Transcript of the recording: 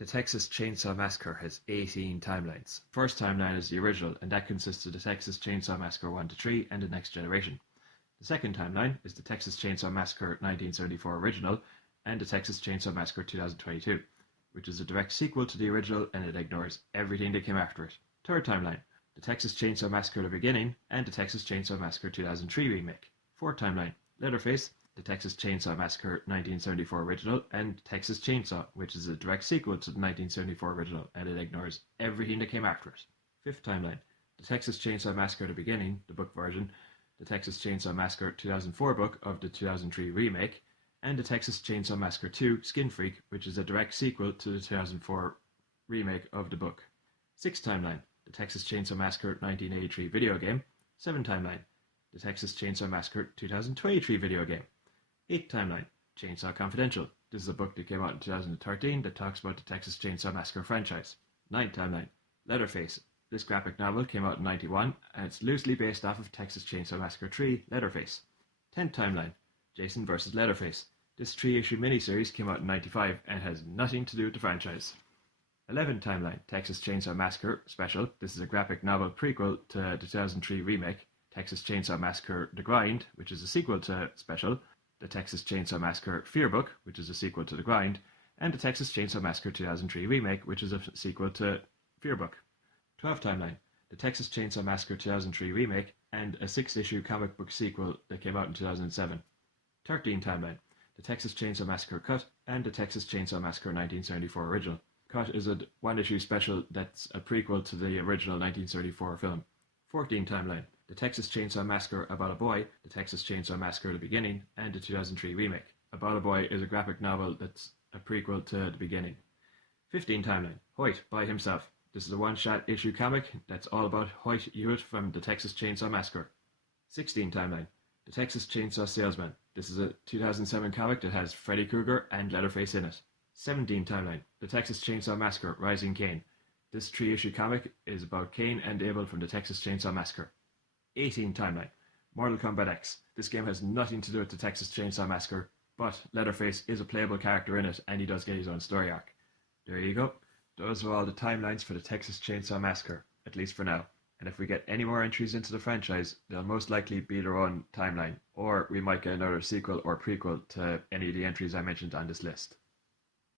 The Texas Chainsaw Massacre has 18 timelines. First timeline is the original, and that consists of the Texas Chainsaw Massacre 1 to 3 and the Next Generation. The second timeline is the Texas Chainsaw Massacre 1974 original and the Texas Chainsaw Massacre 2022, which is a direct sequel to the original and it ignores everything that came after it. Third timeline, the Texas Chainsaw Massacre The Beginning and the Texas Chainsaw Massacre 2003 remake. Fourth timeline, Leatherface, the Texas Chainsaw Massacre 1974 original and Texas Chainsaw, which is a direct sequel to the 1974 original and it ignores everything that came after it. Fifth timeline, the Texas Chainsaw Massacre The Beginning, the book version, the Texas Chainsaw Massacre 2004 book of the 2003 remake, and the Texas Chainsaw Massacre 2 Skin Freak, which is a direct sequel to the 2004 remake of the book. Sixth timeline, the Texas Chainsaw Massacre 1983 video game. Seventh timeline, the Texas Chainsaw Massacre 2023 video game. Eighth timeline, Chainsaw Confidential. This is a book that came out in 2013 that talks about the Texas Chainsaw Massacre franchise. Ninth timeline, Leatherface. This graphic novel came out in 91 and it's loosely based off of Texas Chainsaw Massacre 3, Leatherface. 10th timeline, Jason vs. Leatherface. This 3-issue miniseries came out in 95 and has nothing to do with the franchise. 11th timeline, Texas Chainsaw Massacre Special. This is a graphic novel prequel to the 2003 remake, Texas Chainsaw Massacre The Grind, which is a sequel to Special, the Texas Chainsaw Massacre Fear Book, which is a sequel to The Grind, and the Texas Chainsaw Massacre 2003 remake, which is a sequel to Fear Book. 12th timeline, the Texas Chainsaw Massacre 2003 remake, and a 6-issue comic book sequel that came out in 2007. 13th timeline, the Texas Chainsaw Massacre Cut, and the Texas Chainsaw Massacre 1974 original. Cut is a 1-issue special that's a prequel to the original 1974 film. 14th timeline, the Texas Chainsaw Massacre About a Boy, the Texas Chainsaw Massacre The Beginning, and the 2003 remake. About a Boy is a graphic novel that's a prequel to The Beginning. 15th timeline, Hoyt by himself. This is a one-shot issue comic that's all about Hoyt Hewitt from the Texas Chainsaw Massacre. 16th timeline, the Texas Chainsaw Salesman. This is a 2007 comic that has Freddy Krueger and Leatherface in it. 17th timeline, the Texas Chainsaw Massacre Rising Cain. This 3-issue comic is about Cain and Abel from the Texas Chainsaw Massacre. 18th timeline, Mortal Kombat X. This game has nothing to do with the Texas Chainsaw Massacre, but Leatherface is a playable character in it and he does get his own story arc. There you go. Those are all the timelines for the Texas Chainsaw Massacre, at least for now. And if we get any more entries into the franchise, they'll most likely be their own timeline, or we might get another sequel or prequel to any of the entries I mentioned on this list.